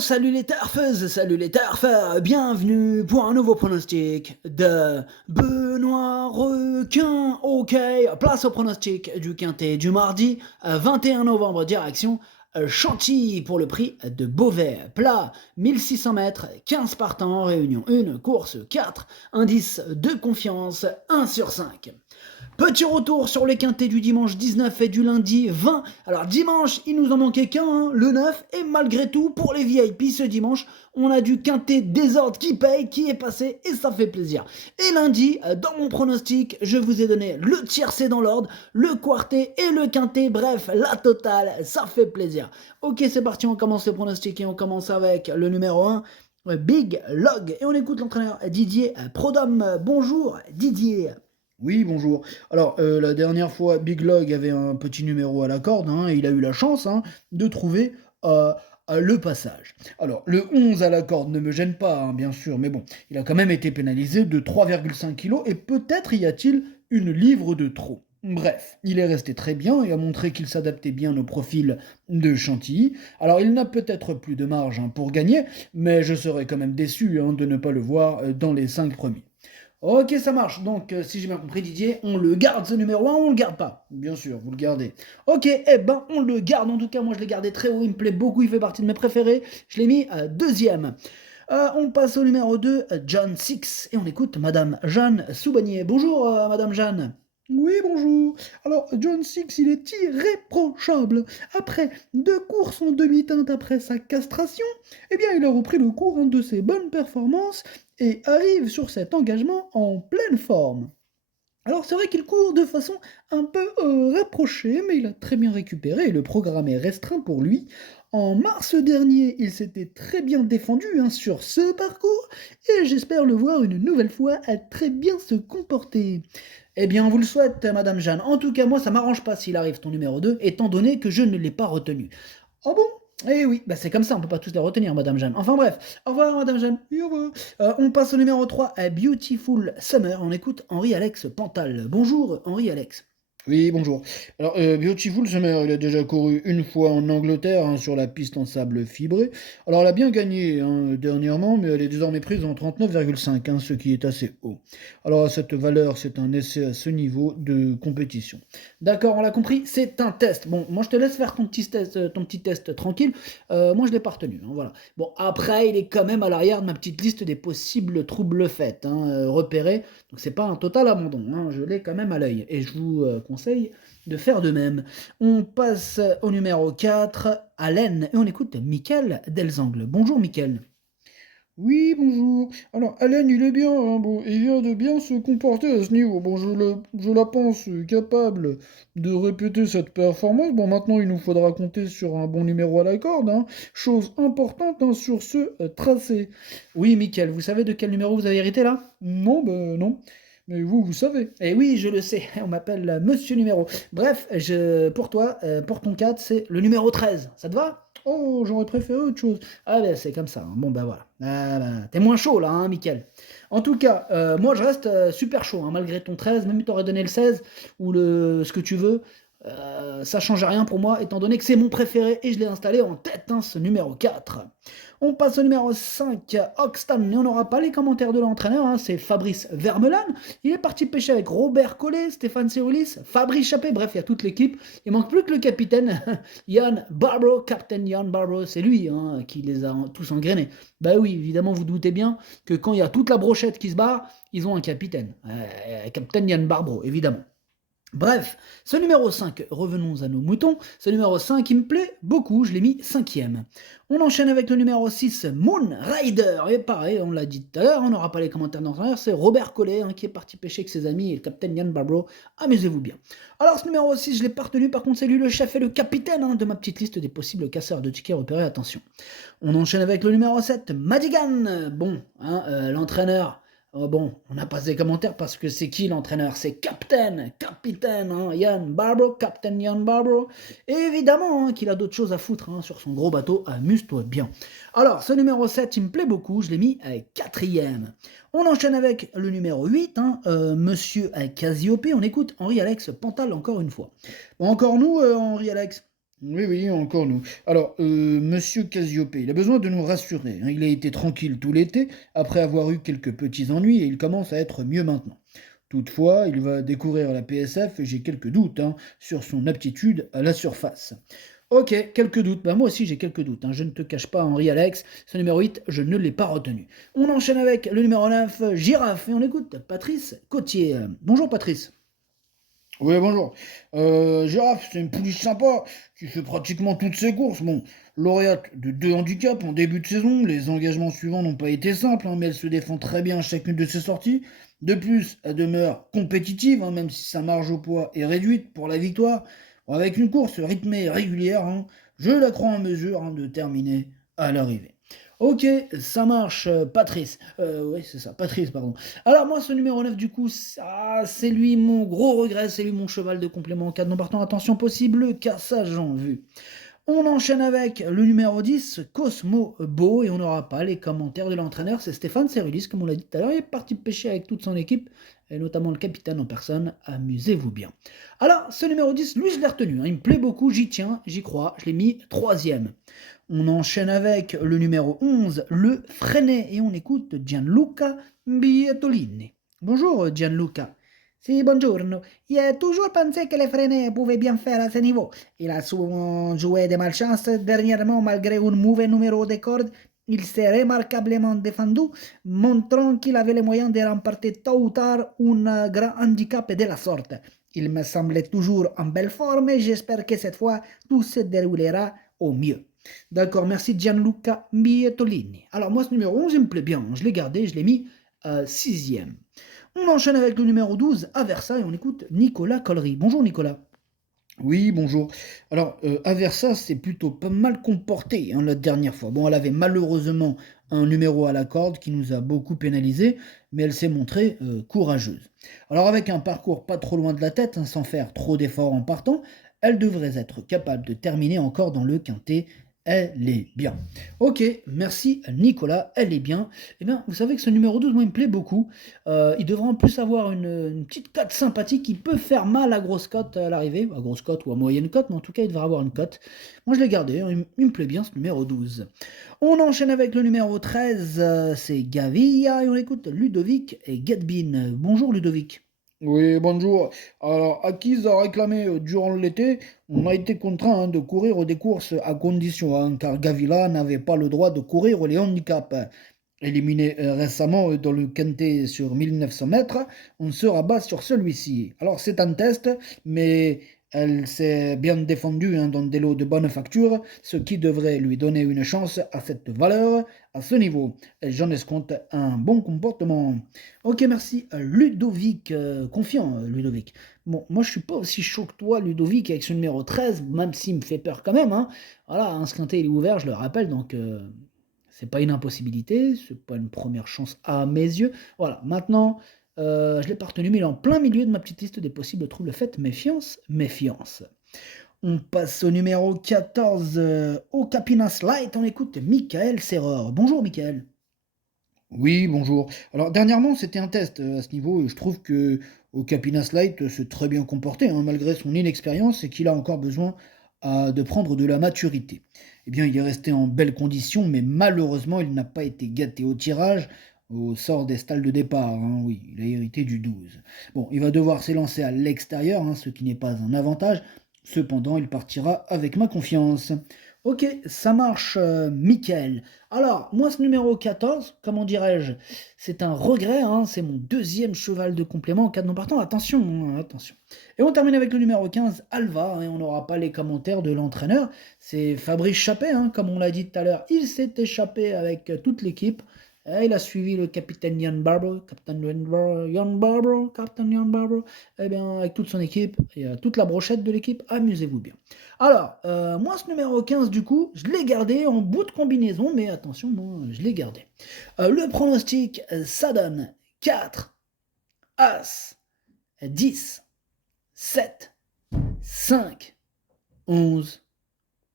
salut les turfeuses, salut les turfeurs, bienvenue pour un nouveau pronostic de Benoît Requin. Ok, place au pronostic du quintet du mardi 21 novembre, direction Chantilly pour le prix de Beauvais. Plat 1600 mètres, 15 partants en réunion 1, course 4, indice de confiance 1 sur 5. Petit retour sur les quintés du dimanche 19 et du lundi 20. Alors dimanche, il nous en manquait qu'un, hein, le 9. Et malgré tout, pour les VIP, ce dimanche, on a du quintet désordre qui paye, qui est passé, et ça fait plaisir. Et lundi, dans mon pronostic, je vous ai donné le tiercé dans l'ordre, le quartet et le quintet. Bref, la totale, ça fait plaisir. Ok, c'est parti, on commence le pronostic et on commence avec le numéro 1. Big Log. Et on écoute l'entraîneur Didier Prodhomme. Bonjour Didier. Oui, bonjour. Alors, la dernière fois, Big Log avait un petit numéro à la corde, hein, et il a eu la chance, hein, de trouver le passage. Alors, le 11 à la corde ne me gêne pas, hein, bien sûr, mais bon, il a quand même été pénalisé de 3,5 kg, et peut-être y a-t-il une livre de trop. Bref, il est resté très bien et a montré qu'il s'adaptait bien au profil de Chantilly. Alors, il n'a peut-être plus de marge, hein, pour gagner, mais je serais quand même déçu, hein, de ne pas le voir dans les 5 premiers. Ok, ça marche. Donc, si j'ai bien compris, Didier, on le garde ce numéro 1 ou on le garde pas? Bien sûr, vous le gardez. Ok, eh ben, on le garde. En tout cas, moi, je l'ai gardé très haut. Il me plaît beaucoup. Il fait partie de mes préférés. Je l'ai mis deuxième. On passe au numéro 2, John Six. Et on écoute Madame Jeanne Soubanier. Bonjour, Madame Jeanne. Oui, bonjour. Alors, John Six, il est irréprochable. Après 2 courses en demi-teinte après sa castration, eh bien, il a repris le cours de ses bonnes performances et arrive sur cet engagement en pleine forme. Alors, c'est vrai qu'il court de façon un peu rapprochée, mais il a très bien récupéré et le programme est restreint pour lui. En mars dernier, il s'était très bien défendu, sur ce parcours et j'espère le voir une nouvelle fois à très bien se comporter. Eh bien, on vous le souhaite, Madame Jeanne. En tout cas, moi, ça m'arrange pas s'il arrive ton numéro 2, étant donné que je ne l'ai pas retenu. Ah bon? Eh oui, bah c'est comme ça, on peut pas tous les retenir, Madame Jeanne. Enfin bref, au revoir, Madame Jeanne. Oui, au revoir. On passe au numéro 3, à Beautiful Summer. On écoute Henri-Alex Pantal. Bonjour, Henri-Alex. Oui, bonjour. Alors, Beautiful Summer, il a déjà couru une fois en Angleterre, hein, sur la piste en sable fibré. Alors, elle a bien gagné, hein, dernièrement, mais elle est désormais prise en 39,5, hein, ce qui est assez haut. Alors, à cette valeur, c'est un essai à ce niveau de compétition. D'accord, on l'a compris, c'est un test. Bon, moi je te laisse faire ton petit test tranquille. Moi je l'ai pas retenu, hein, voilà. Bon, après, il est quand même à l'arrière de ma petite liste des possibles troubles faits, hein, repérés. Donc c'est pas un total abandon, hein, je l'ai quand même à l'œil. Et je vous conseille de faire de même. On passe au numéro 4, Allen, et on écoute Mickaël Delzangle. Bonjour Mickaël. Oui, bonjour. Alors, Allen, il est bien, hein, bon, il vient de bien se comporter à ce niveau. Bon, je la pense capable de répéter cette performance. Bon, maintenant, il nous faudra compter sur un bon numéro à la corde, hein. Chose importante, hein, sur ce tracé. Oui Mickaël, vous savez de quel numéro vous avez hérité là? Non, ben non. Mais vous savez. Eh oui, je le sais, on m'appelle Monsieur Numéro. Bref, pour toi, pour ton 4, c'est le numéro 13. Ça te va? Oh, j'aurais préféré autre chose. Ah ben c'est comme ça, hein. Bon ben voilà. Ah, ben, t'es moins chaud là, hein, Mickaël. En tout cas, moi je reste super chaud, hein, malgré ton 13, même si t'aurais donné le 16 ou ce que tu veux. Ça change rien pour moi, étant donné que c'est mon préféré et je l'ai installé en tête, hein, ce numéro 4. On passe au numéro 5, Hoxton, mais on n'aura pas les commentaires de l'entraîneur, hein, c'est Fabrice Vermeulen. Il est parti pêcher avec Robert Collet, Stéphane Séroulis, Fabrice Chappé, bref, il y a toute l'équipe. Il manque plus que le capitaine, Yann Barbro, Captain Yann Barbro, c'est lui, hein, qui les a tous engrainés. Bah oui, évidemment, vous doutez bien que quand il y a toute la brochette qui se barre, ils ont un capitaine, Captain Yann Barbro, évidemment. Bref, ce numéro 5, revenons à nos moutons, ce numéro 5 il me plaît beaucoup, je l'ai mis cinquième. On enchaîne avec le numéro 6, Moon Rider, et pareil, on l'a dit tout à l'heure, on n'aura pas les commentaires d'entraîneur, c'est Robert Collet, hein, qui est parti pêcher avec ses amis et le capitaine Yann Barbro, amusez-vous bien. Alors ce numéro 6, je l'ai pas retenu, par contre c'est lui le chef et le capitaine, hein, de ma petite liste des possibles casseurs de tickets repérés, attention. On enchaîne avec le numéro 7, Madigan, bon, hein, l'entraîneur... Oh bon, on n'a pas des commentaires parce que c'est qui l'entraîneur? C'est Capitaine, hein, Yann Barbro, Captain Yann Barbro. Et évidemment, hein, qu'il a d'autres choses à foutre, hein, sur son gros bateau, amuse-toi bien. Alors, ce numéro 7, il me plaît beaucoup, je l'ai mis à quatrième. On enchaîne avec le numéro 8, hein, Monsieur Cassiopée, on écoute Henri-Alex Pantal encore une fois. Bon, encore nous, Henri-Alex? Oui, oui, encore nous. Alors, monsieur Cassiopée, il a besoin de nous rassurer, hein. Il a été tranquille tout l'été, après avoir eu quelques petits ennuis, et il commence à être mieux maintenant. Toutefois, il va découvrir la PSF et j'ai quelques doutes, hein, sur son aptitude à la surface. Ok, quelques doutes. Bah, moi aussi j'ai quelques doutes, hein. Je ne te cache pas, Henri Alex. Ce numéro 8, je ne l'ai pas retenu. On enchaîne avec le numéro 9, Girafe. Et on écoute Patrice Cotier. Bonjour Patrice. Oui, bonjour. Girafe, c'est une pouliche sympa qui fait pratiquement toutes ses courses. Bon, lauréate de 2 handicaps en début de saison, les engagements suivants n'ont pas été simples, hein, mais elle se défend très bien à chacune de ses sorties. De plus, elle demeure compétitive, hein, même si sa marge au poids est réduite pour la victoire. Bon, avec une course rythmée et régulière, hein, je la crois en mesure, hein, de terminer à l'arrivée. Ok, ça marche, Patrice. Oui, c'est ça, Patrice, pardon. Alors moi, ce numéro 9, du coup, c'est lui mon gros regret, c'est lui mon cheval de complément en cas de non partant. Attention possible, car ça j'en vu. On enchaîne avec le numéro 10, Cosmo Beau, et on n'aura pas les commentaires de l'entraîneur, c'est Stéphane Cerulis, comme on l'a dit tout à l'heure, il est parti pêcher avec toute son équipe, et notamment le capitaine en personne, amusez-vous bien. Alors, ce numéro 10, lui je l'ai retenu, hein, il me plaît beaucoup, j'y tiens, j'y crois, je l'ai mis troisième. On enchaîne avec le numéro 11, le Freinet, et on écoute Gianluca Bietolini. Bonjour Gianluca. Si, buongiorno. J'ai toujours pensé que les freinés pouvaient bien faire à ce niveau. Il a souvent joué de malchance dernièrement malgré un mauvais numéro de corde. Il s'est remarquablement défendu, montrant qu'il avait les moyens de remporter tôt ou tard un grand handicap de la sorte. Il me semblait toujours en belle forme et j'espère que cette fois tout se déroulera au mieux. D'accord, merci Gianluca Bietolini. Alors moi ce numéro 11 il me plaît bien, je l'ai gardé, je l'ai mis sixième. On enchaîne avec le numéro 12, Aversa, et on écoute Nicolas Collery. Bonjour Nicolas. Oui, bonjour. Alors, Aversa s'est plutôt pas mal comportée, hein, la dernière fois. Bon, elle avait malheureusement un numéro à la corde qui nous a beaucoup pénalisé, mais elle s'est montrée courageuse. Alors, avec un parcours pas trop loin de la tête, hein, sans faire trop d'efforts en partant, elle devrait être capable de terminer encore dans le quintet. Elle est bien. Ok, merci Nicolas, elle est bien. Eh bien, vous savez que ce numéro 12, moi, il me plaît beaucoup. Il devrait en plus avoir une petite cote sympathique qui peut faire mal à grosse cote à l'arrivée, à grosse cote ou à moyenne cote, mais en tout cas, il devrait avoir une cote. Moi, je l'ai gardé, hein, il me plaît bien ce numéro 12. On enchaîne avec le numéro 13, c'est Gavia, et on écoute Ludovic et Getbin. Bonjour Ludovic. Oui, bonjour. Alors, Acquise a réclamé durant l'été, on a été contraint, hein, de courir des courses à condition, hein, car Gavila n'avait pas le droit de courir les handicaps. Éliminé récemment dans le quintet sur 1900 mètres, on se rabat sur celui-ci. Alors, c'est un test, mais elle s'est bien défendue, hein, dans des lots de bonne facture, ce qui devrait lui donner une chance à cette valeur, à ce niveau. Et j'en escompte un bon comportement. Ok, merci. Ludovic, confiant, Ludovic. Bon, moi je suis pas aussi chaud que toi, Ludovic, avec ce numéro 13, même s'il me fait peur quand même, hein. Voilà, un squinté il est ouvert, je le rappelle, donc c'est pas une impossibilité, c'est pas une première chance à mes yeux. Voilà, maintenant, je l'ai pas retenu, mais il est en plein milieu de ma petite liste des possibles troubles faits. Méfiance, méfiance. On passe au numéro 14, au Capinas Light, on écoute Michael Serreur. Bonjour Michael. Oui, bonjour. Alors, dernièrement, c'était un test à ce niveau, et je trouve que Capinas Light s'est très bien comporté, hein, malgré son inexpérience, et qu'il a encore besoin de prendre de la maturité. Eh bien, il est resté en belle condition, mais malheureusement, il n'a pas été gâté au tirage, au sort des stalles de départ, hein. Oui, il a hérité du 12. Bon, il va devoir s'élancer à l'extérieur, hein, ce qui n'est pas un avantage. Cependant, il partira avec ma confiance. Ok, ça marche, Michael. Alors, moi, ce numéro 14, comment dirais-je, c'est un regret, hein, c'est mon deuxième cheval de complément en cas de non partant. Attention, hein, attention. Et on termine avec le numéro 15, Alva, hein, et on n'aura pas les commentaires de l'entraîneur. C'est Fabrice Chappé, hein, comme on l'a dit tout à l'heure. Il s'est échappé avec toute l'équipe. Et il a suivi le capitaine Captain Jan Barber, eh bien, avec toute son équipe et toute la brochette de l'équipe, amusez-vous bien. Alors, moi, ce numéro 15, du coup, je l'ai gardé en bout de combinaison, mais attention, moi, je l'ai gardé. Le pronostic, ça donne 4, As, 10, 7, 5, 11,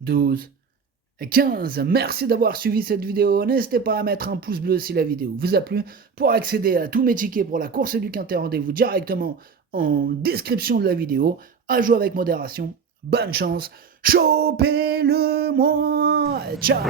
12, 15. Merci d'avoir suivi cette vidéo. N'hésitez pas à mettre un pouce bleu si la vidéo vous a plu. Pour accéder à tous mes tickets pour la course du Quintet, rendez-vous directement en description de la vidéo. À jouer avec modération. Bonne chance. Chopez-le moi. Ciao.